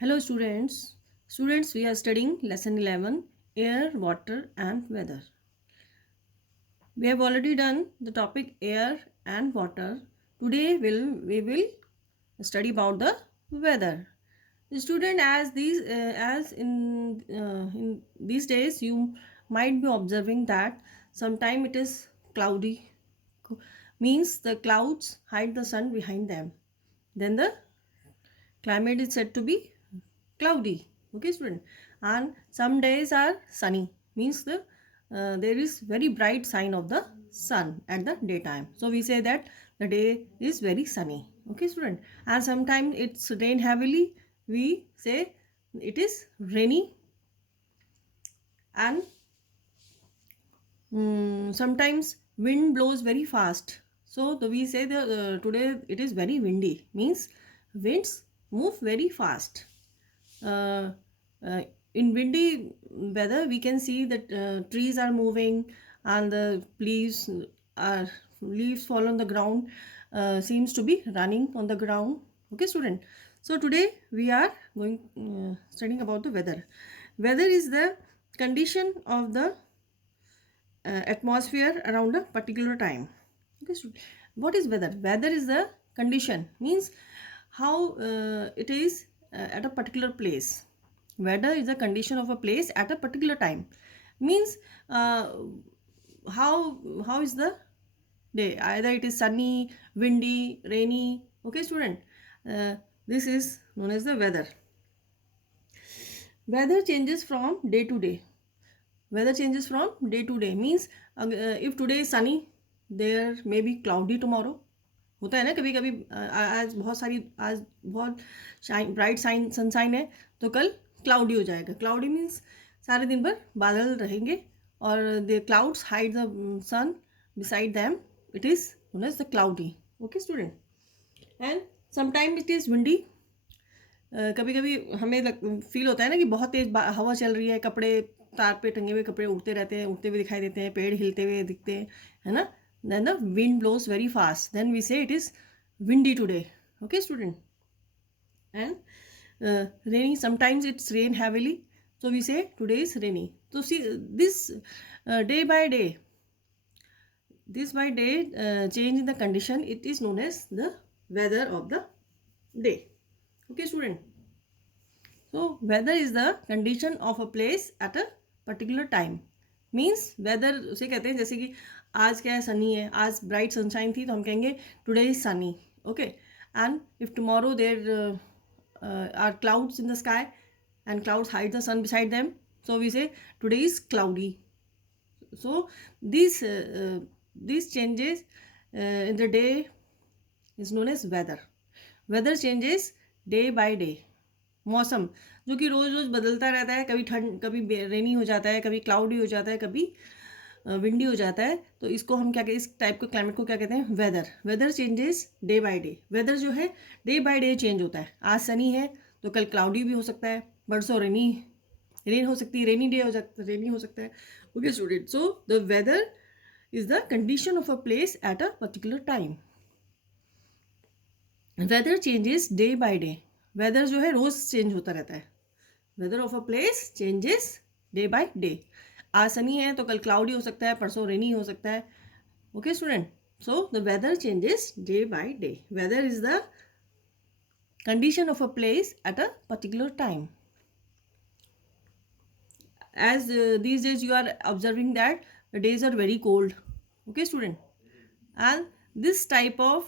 Hello students. Students, we are studying lesson 11, air, water and weather. We have already done the topic air and water. Today we will study about the weather. The student, as in these days you might be observing that sometime it is cloudy, means the clouds hide the sun behind them. Then the climate is said to be cloudy. Okay student, and some days are sunny, means there is very bright sign of the sun at the daytime, so we say that the day is very sunny. Okay student, and sometimes it's rain heavily, we say it is rainy. And sometimes wind blows very fast, so we say the today it is very windy, means winds move very fast. uh, in windy weather we can see that trees are moving and the are leaves fall on the ground, seems to be running on the ground. Okay student, so today we are going studying about the weather. Weather is the condition of the atmosphere around a particular time. Okay student, what is weather? Weather is the condition, means how it is at a particular place. Weather is a condition of a place at a particular time, means uh, how is the day, either it is sunny, windy, rainy. Okay student, uh, this is known as the weather. Weather changes from day to day. Weather changes from day to day, means if today is sunny, there may be cloudy tomorrow. होता है ना कभी कभी, आज बहुत shine bright sign sunshine है, तो कल क्लाउडी हो जाएगा. क्लाउडी मीन्स सारे दिन भर बादल रहेंगे और the clouds hide the sun beside them, it is known as the cloudy. Okay student, and sometime it is windy. कभी कभी हमें फील होता है ना कि बहुत तेज हवा चल रही है, कपड़े तार पे टंगे हुए कपड़े उड़ते रहते हैं, उड़ते हुए दिखाई देते हैं, पेड़ हिलते हुए दिखते हैं, है ना. Then the wind blows very fast, then we say it is windy today. Okay student, and rainy, sometimes it's rain heavily, so we say today is rainy. So see this day by day, change in the condition, it is known as the weather of the day. Okay student, so weather is the condition of a place at a particular time. Means weather उसे कहते हैं, जैसे कि आज क्या है, सनी है, आज ब्राइट सनशाइन थी तो हम कहेंगे today is sunny. Okay, and if tomorrow there are clouds in the sky and clouds hide the sun beside them, so we say today is cloudy. So these changes in the day is known as weather. Weather changes day by day. मौसम जो कि रोज़ रोज़ बदलता रहता है, कभी ठंड, कभी रेनी हो जाता है, कभी क्लाउडी हो जाता है, कभी विंडी हो जाता है, तो इसको हम क्या कहते हैं, इस टाइप के क्लाइमेट को क्या कहते हैं, weather. Weather changes day by day. Weather जो है डे बाय डे चेंज होता है. आज सनी है तो कल क्लाउडी भी हो सकता है, परसों रेन हो सकती है, रेनी हो सकता है. Okay student, so the weather is the condition of a place at a particular time. Weather changes day by day. Weather जो है रोज चेंज होता रहता है. Weather of a place changes day by day. आज सनी है तो कल क्लाउडी हो सकता है, परसों रेनी हो सकता है. Okay student, so the weather changes day by day. Weather is the condition of a place at a particular time. As these days you are observing that the days are very cold. Okay student, and this type of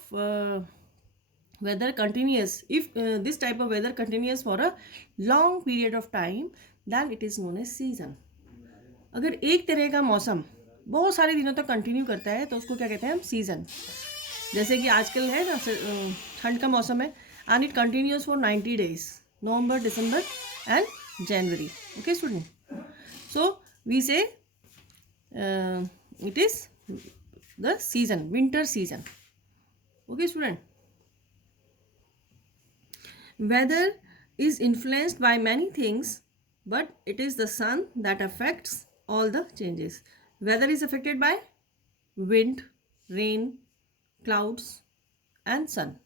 weather continues, if this type of weather continues for a long period of time, then it is known as season. अगर एक तरह का मौसम बहुत सारे दिनों तक continue करता है तो उसको क्या कहते हैं हम, सीज़न. जैसे कि आजकल है ना, ठंड का मौसम है, and it continues for 90 days, November, December and January. Okay student, so we say it is the season, winter season. Okay student, weather is influenced by many things, but it is the sun that affects all the changes. Weather is affected by wind, rain, clouds and sun.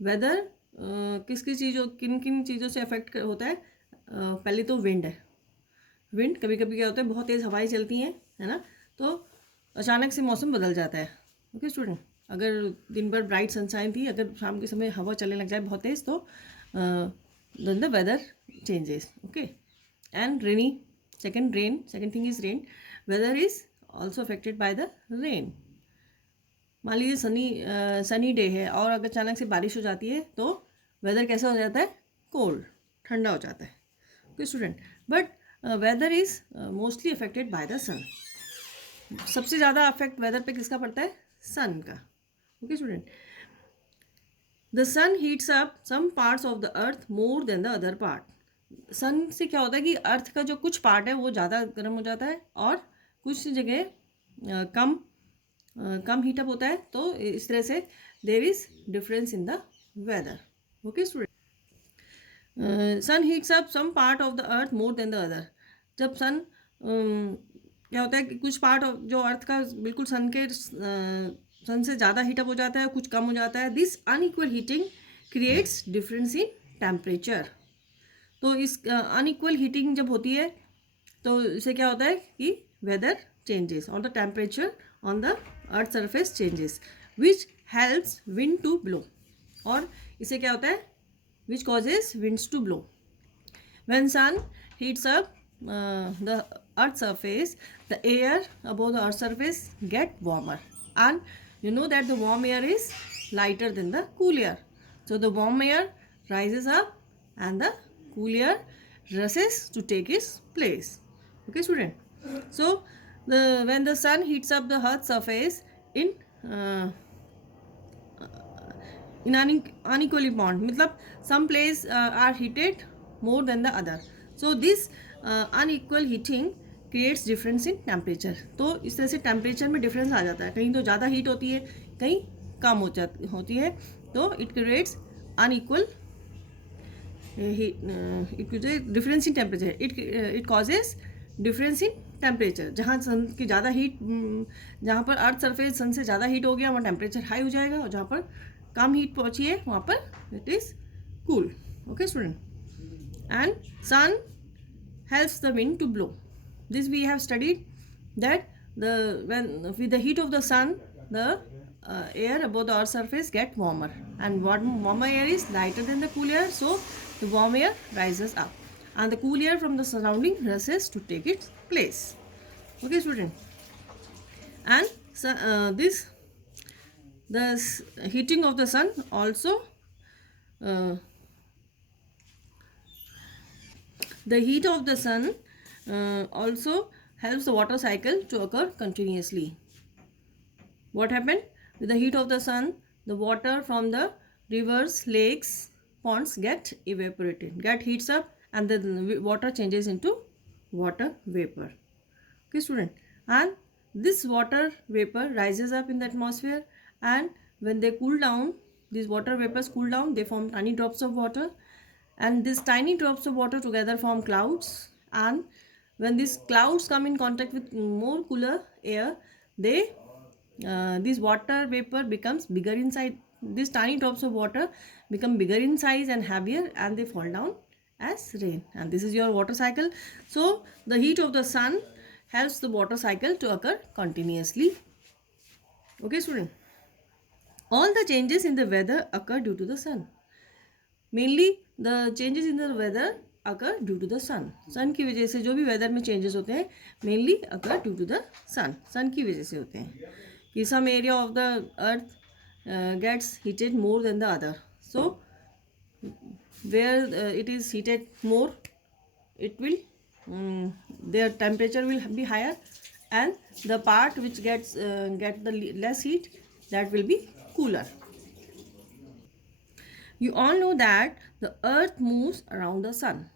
Weather किस किस चीज़ों किन किन चीज़ों से affect होता है? पहले तो विंड है। विंड कभी कभी क्या होता है, बहुत तेज़ हवाएं चलती हैं, है ना, तो अचानक से मौसम बदल जाता है। ओके स्टूडेंट, अगर दिन भर ब्राइट सनशाइन थी, अगर शाम के समय हवा चलने लग जाए बहुत तेज़, तो then the weather changes. Okay, and rainy, second thing is rain. Weather is also affected by the rain. मान लीजिए सनी डे है और अगर अचानक से बारिश हो जाती है तो वेदर कैसा हो जाता है? कोल्ड, ठंडा हो जाता है। Okay student, but weather is mostly affected by the sun. सबसे ज़्यादा अफेक्ट वेदर पे किसका पड़ता है? सन का। Okay student, the sun heats up some parts of the earth more than the other part. Sun से क्या होता है कि अर्थ का जो कुछ पार्ट है वो ज़्यादा गर्म हो जाता है और कुछ जगह कम हीटअप होता है। तो इस तरह से there is difference in the weather. Okay student, sun heats up some part of the earth more than the other. जब सन क्या होता है कि कुछ पार्ट जो अर्थ का बिल्कुल सन से ज़्यादा हीटअप हो जाता है, कुछ कम हो जाता है। This unequal heating creates difference in temperature. तो इस अनइक्वल हीटिंग जब होती है तो इससे क्या होता है कि वेदर चेंजेस और the temperature on the earth surface changes which helps wind to blow. और इससे क्या होता है? Which causes winds to blow. When sun heats up the earth's surface, the air above the earth's surface get warmer, and you know that the warm air is lighter than the cool air. So the warm air rises up and the cool air rushes to take its place. Okay student, so when the sun heats up the earth's surface in uh, in unequally bond, मतलब some place are heated more than the other. So this unequal heating creates difference in temperature. तो इस तरह से temperature में difference आ जाता है, कहीं तो ज़्यादा हीट होती है, कहीं कम होती है। तो it creates unequal difference in temperature. It causes difference in temperature. जहाँ सन की ज़्यादा हीट, जहाँ पर अर्थ सरफेस सन से ज़्यादा हीट हो गया वहाँ टेम्परेचर हाई हो जाएगा, और जहाँ पर कम हीट पहुँची है वहाँ पर it is cool. Okay student, and sun helps the wind to blow. This we have studied that when with the heat of the sun, the air above the earth's surface get warmer, and warmer air is lighter than the cool air, so the warm air rises up, and the cool air from the surrounding rushes to take its place. Okay student, and so, the heating of the sun also the heat of the sun also helps the water cycle to occur continuously. What happened? With the heat of the sun, the water from the rivers, lakes, ponds get evaporated, get heats up, and the water changes into water vapor. Okay student, and this water vapor rises up in the atmosphere, and when they cool down, these water vapors cool down, they form tiny drops of water, and these tiny drops of water together form clouds, and when these clouds come in contact with more cooler air, they this water vapor becomes bigger inside. These tiny drops of water become bigger in size and heavier, and they fall down as rain, and this is your water cycle. So the heat of the sun helps the water cycle to occur continuously. Okay student, all the changes in the weather occur due to the sun. Mainly the changes in the weather occur due to the sun. Sun की वजह से जो भी weather में changes होते हैं mainly occur due to the sun. Sun की वजह से होते हैं कि some area of the earth gets heated more than the other. So where it is heated more, it will their temperature will be higher, and the part which get the less heat, that will be cooler. You all know that the earth moves around the sun.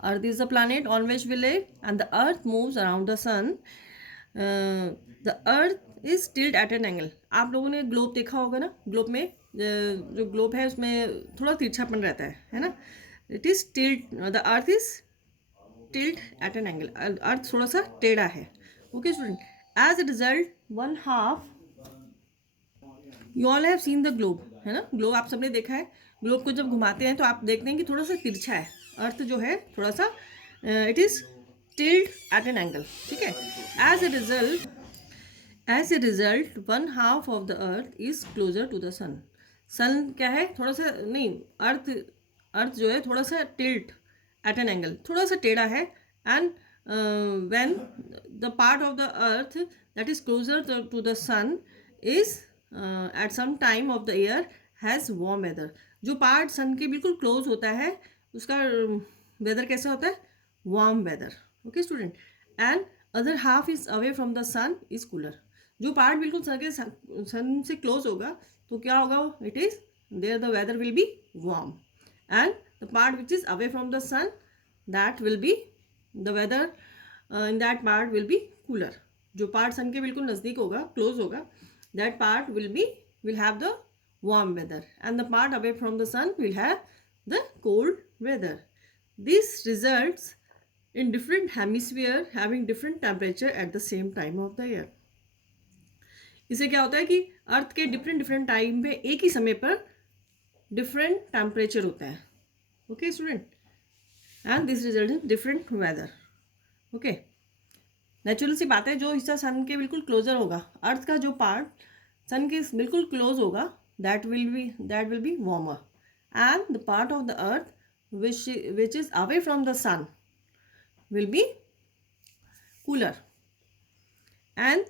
Earth is the planet on which we live, and the earth moves around the sun. The earth is tilt at an angle. आप लोगों ने globe देखा होगा ना, globe में जो globe है उसमें थोड़ा तिरछापन रहता है ना। It is tilt, the earth is tilt at an angle. Earth थोड़ा सा टेढ़ा है। Okay student, as a result one half, you all have seen the globe, है ना, ग्लोब आप सबने देखा है, ग्लोब को जब घुमाते हैं तो आप देखते हैं कि थोड़ा सा तिरछा है, अर्थ जो है थोड़ा सा it is tilt at an angle, ठीक है। As a result one half of the earth is closer to the sun. Sun क्या है, थोड़ा सा नहीं, अर्थ अर्थ जो है थोड़ा सा टिल्ट एट एन एंगल, थोड़ा सा टेढ़ा है, and when the part of the earth that is closer to the sun is at some time of the year has warm weather. जो पार्ट सन के बिल्कुल क्लोज होता है उसका वेदर कैसा होता है, warm weather, okay student. And other half is away from the sun is cooler. जो पार्ट बिल्कुल सन से क्लोज होगा तो क्या होगा, it is there the weather will be warm, and the part which is away from the sun that will be the weather in that part will be cooler. जो part sun के बिल्कुल नज़दीक होगा, close होगा, that part will have the warm weather, and the part away from the sun will have the cold weather. This results in different hemisphere having different temperature at the same time of the year. इससे क्या होता है कि अर्थ के different time पे एक ही समय पर डिफरेंट टेम्परेचर होता है, okay student, and this result in different weather, okay. Natural सी बात है, जो हिस्सा सन के बिल्कुल क्लोजर होगा, अर्थ का जो पार्ट सन के बिल्कुल क्लोज होगा, that will be warmer, and the part of the earth which is away from the sun will be cooler, and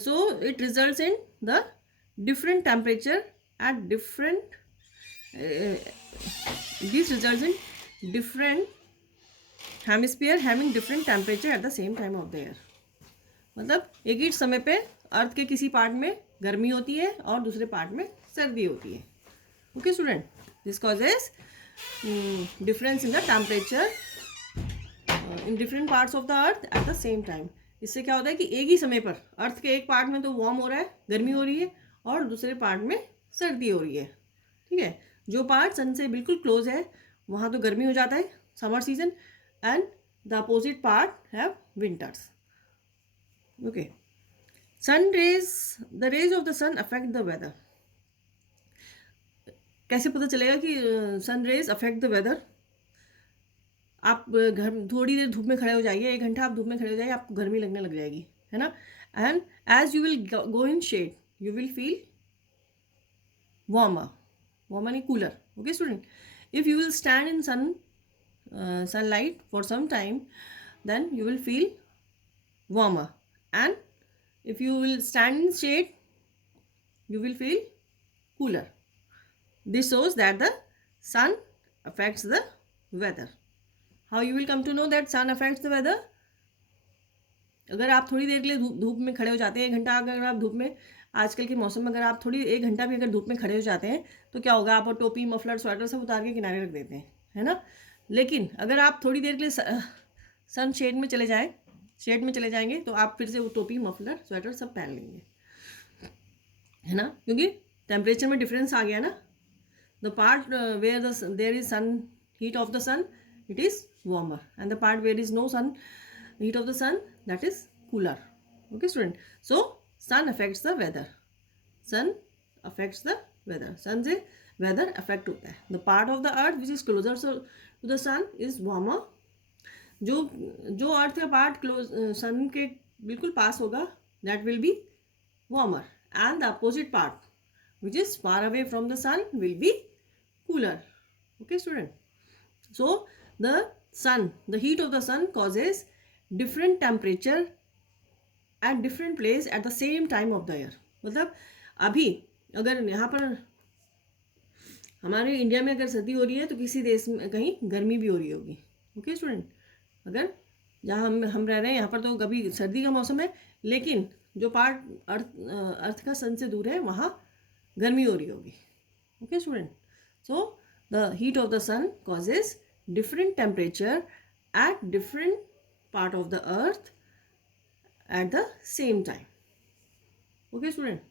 so it results in the different temperature at different this results in different hemisphere having different temperature at the same time of the year. मतलब एक ही समय पे अर्थ के किसी part में गर्मी होती है और दूसरे पार्ट में सर्दी होती है, okay student. This causes difference in the temperature in different parts of the earth at the same time. इससे क्या होता है कि एक ही समय पर अर्थ के एक पार्ट में तो वार्म हो रहा है, गर्मी हो रही है, और दूसरे पार्ट में सर्दी हो रही है, ठीक है। जो पार्ट सन से बिल्कुल क्लोज है वहाँ तो गर्मी हो जाता है, summer season, and the opposite part have winters, okay। the rays of the sun affect the weather। कैसे पता चलेगा कि sun rays affect the weather? आप घर थोड़ी देर धूप में खड़े हो जाइए, 1 घंटा आप धूप में खड़े हो जाइए, आपको गर्मी लगने लग जाएगी, है ना। And as you will go in shade you will feel warmer नहीं cooler, okay student. If you will stand in sunlight for some time, then you will feel warmer, and if you will stand in shade you will feel cooler. This shows that the sun affects the weather. How you will come to know that sun affects the weather? अगर आप थोड़ी देर के लिए धूप में खड़े हो जाते हैं, 1 घंटा अगर आप धूप में, आजकल के मौसम में अगर आप 1 घंटा भी अगर धूप में खड़े हो जाते हैं तो क्या होगा, आप टोपी, मफलर, स्वेटर सब उतार के किनारे रख देते हैं, है ना। लेकिन अगर आप थोड़ी देर के लिए सन शेड में चले जाएंगे तो आप फिर से वो टोपी, मफलर, स्वेटर सब पहन लेंगे, है ना, क्योंकि टेम्परेचर में डिफरेंस आ गया ना। The part where there is sun heat of the sun it is warmer, and the part where is no sun heat of the sun that is cooler, okay student. So sun affects the weather, sun से weather affect होता है। The part of the earth which is closer to the sun is warmer. जो earth का part sun के बिल्कुल पास होगा that will be warmer, and the opposite part which is far away from the sun will be cooler, okay student. So the heat of the sun causes different temperature at different place at the same time of the year। मतलब अभी अगर यहाँ पर हमारे India में अगर सर्दी हो रही है तो किसी देश में कहीं गर्मी भी हो रही होगी, ओके स्टूडेंट। अगर जहाँ हम रह रहे हैं यहाँ पर तो कभी सर्दी का मौसम है, लेकिन जो पार्ट अर्थ का सन से दूर है वहाँ गर्मी हो रही होगी, okay student. So the heat of the sun causes different temperature at different part of the earth at the same time, okay student।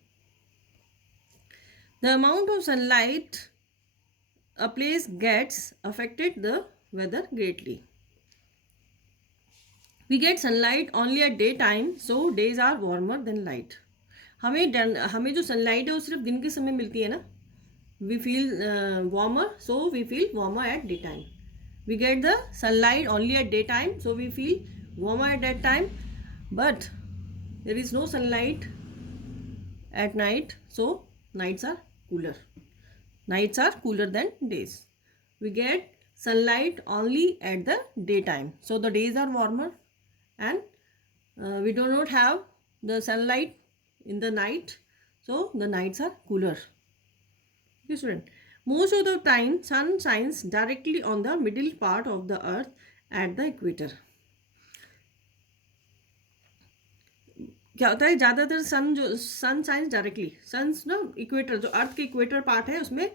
the amount of sunlight a place gets affected the weather greatly। we get sunlight only at daytime, so days are warmer than light। हमें जो sunlight है वो सिर्फ दिन के समय मिलती है ना, we feel warmer, so we feel warmer at daytime. We get the sunlight only at daytime, so we feel warmer at that time. But there is no sunlight at night, so nights are cooler. Nights are cooler than days. We get sunlight only at the daytime, so the days are warmer, and we do not have the sunlight in the night, so the nights are cooler. Okay, student. Most of the time, sun shines directly on the middle part of the earth at the equator. क्या होता है, ज़्यादातर सन shines directly, sons ना equator, जो अर्थ के equator part है उसमें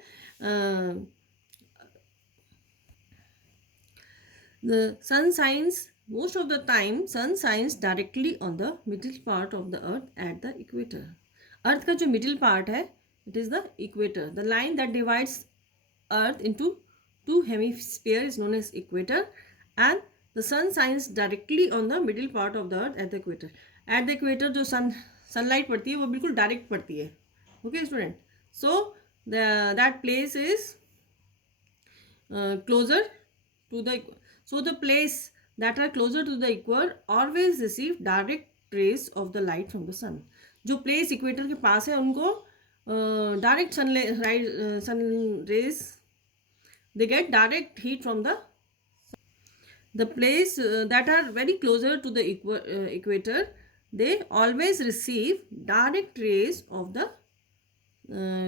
the sun shines most of the time, sun shines directly on the middle part of the earth at the equator. अर्थ का जो मिडिल पार्ट है, it is the equator. The line that divides earth into two hemispheres is known as equator, and the sun shines directly on the middle part of the earth at the equator. At the equator जो sunlight पड़ती है वो बिल्कुल direct पड़ती है. Okay student, so that place is closer to the, so the place that are closer to the equator always receive direct rays of the light from the sun. जो place equator के पास है उनको direct sun rays, they get direct heat from the place that are very closer to the equator, they always receive direct rays of the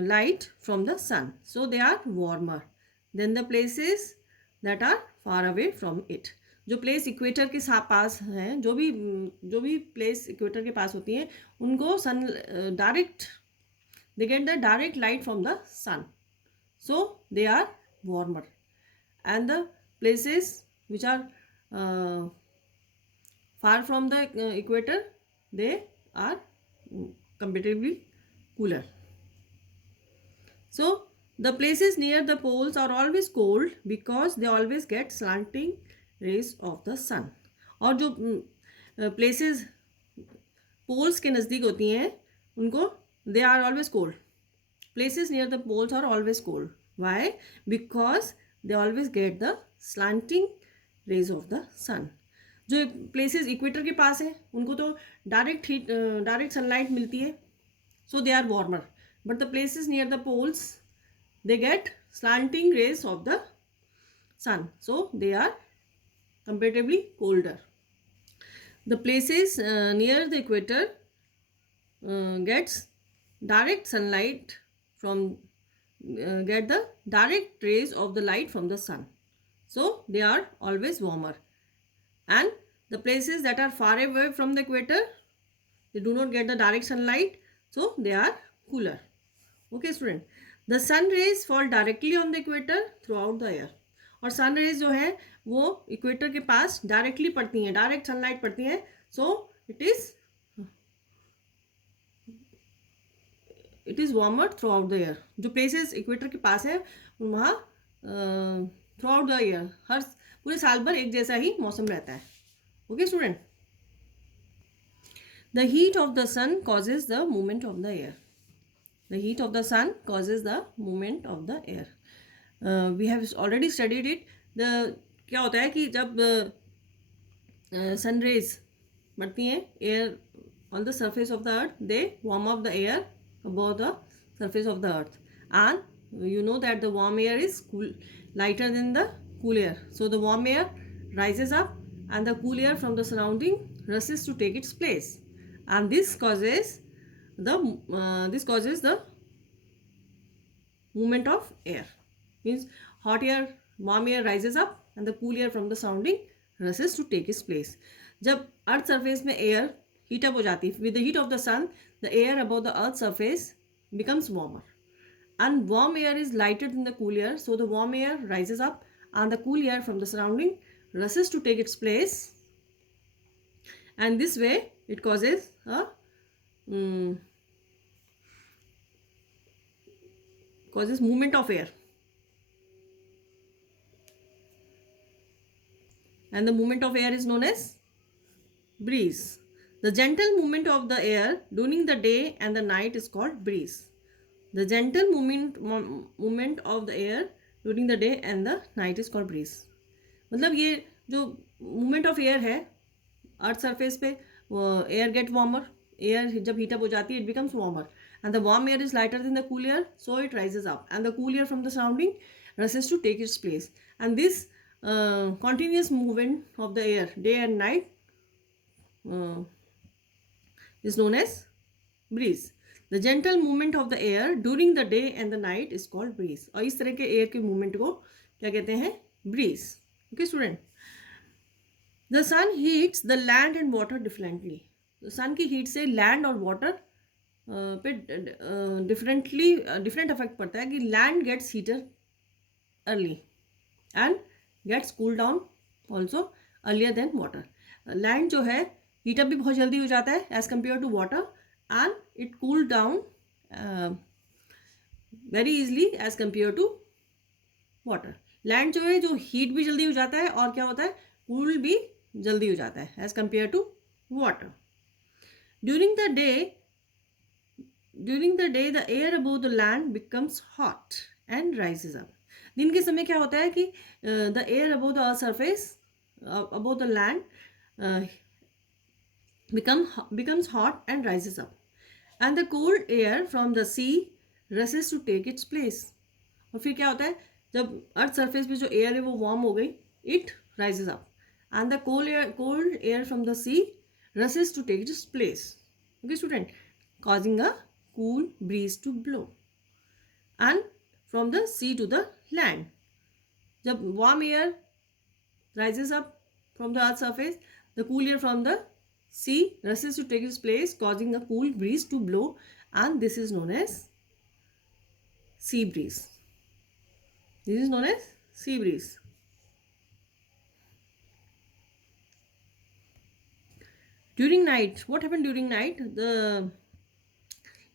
light from the sun, so they are warmer than the places that are far away from it. जो place equator के पास हैं, जो भी place equator के पास होती हैं उनको Sun Direct, they get the direct light from the sun, so they are warmer, and the places which are far from the equator, they are comparatively cooler. So the places near the poles are always cold because they always get slanting rays of the sun. और जो places poles के नज़दीक होती हैं उनको they are always cold. Places near the poles are always cold. Why? Because they always get the slanting rays of the sun. जो places equator के पास है उनको तो डायरेक्ट सनलाइट मिलती है, so they are warmer. But the places near the poles, they get slanting rays of the sun, so they are comparatively colder. The places near the equator gets direct sunlight from get the direct rays of the light from the sun, so they are always warmer. And the places that are far away from the equator, they do not get the direct sunlight, so they are cooler. Okay student, the sun rays fall directly on the equator throughout the year. और sun rays जो है वो equator के पास directly पड़ती हैं, direct sunlight पड़ती हैं, so it is warmer throughout the year. जो प्लेसेस इक्वेटर के पास है वहाँ थ्रू आउट द ईयर हर पूरे साल भर एक जैसा ही मौसम रहता है. Okay student, the heat of the sun causes the movement of the air. The heat of the sun causes the movement of the air. We have already studied it. क्या होता है कि जब सन रेज बढ़ती हैं air on the surface of the earth, they warm up the air above the surface of the earth, and you know that the warm air is lighter than the cool air, so the warm air rises up and the cool air from the surrounding rushes to take its place, and this causes the movement of air. Means hot air, warm air rises up and the cool air from the surrounding rushes to take its place. जब earth surface में air heat up हो जाती है with the heat of the sun, the air above the earth surface becomes warmer, and warm air is lighter than the cool air, so the warm air rises up and the cool air from the surrounding rushes to take its place, and this way it causes a causes movement of air, and the movement of air is known as breeze. The gentle movement of the air during the day and the night is called breeze. The gentle movement of the air during the day and the night is called breeze. मतलब ये जो movement of air है earth surface पे, air gate warmer, air जब heat up हो जाती है it becomes warmer and the warm air is lighter than the cool air, so it rises up and the cool air from the surrounding rushes to take its place, and this continuous movement of the air day and night uh, is known as breeze. The gentle movement of the air during the day and the night is called breeze. और इस तरह के air के movement को क्या कहते हैं? Breeze. Okay student, the sun heats the land and water differently. Sun की हीट से लैंड और वाटर पे डिफरेंट इफेक्ट पड़ता है कि land gets heater early and gets cool down also earlier than water. Land जो है हीटअप भी बहुत जल्दी हो जाता है as compare to water, and it cool down very easily as compared to water. Land जो है जो हीट भी जल्दी हो जाता है और क्या होता है कूल भी जल्दी हो जाता है as compared to water. During the day the air above the land becomes hot and rises up. दिन के समय क्या होता है कि the air above the surface above the land becomes hot and rises up, and the cold air from the sea rushes to take its place. और फिर क्या होता है जब अर्थ सरफेस पे जो एयर है वो वार्म हो गई, it rises up and the cold air from the sea rushes to take its place. Okay student, causing a cool breeze to blow and from the sea to the land. जब warm air rises up from the earth surface, the cool air from the sea rushes to take its place, causing a cool breeze to blow, and this is known as sea breeze. This is known as sea breeze. During night, what happened during night? The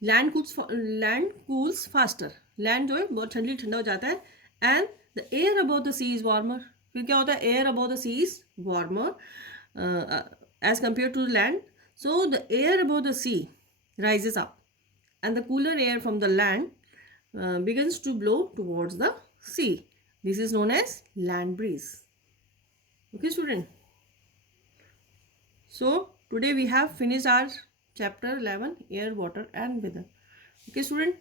land cools faster. Land जो है बहुत ठंडा हो जाता है, and the air above the sea is warmer. फिर क्या होता है? Air above the sea is warmer as compared to land. So the air above the sea rises up and the cooler air from the land begins to blow towards the sea. This is known as land breeze. Okay student, so today we have finished our chapter 11, air, water and weather. Okay student,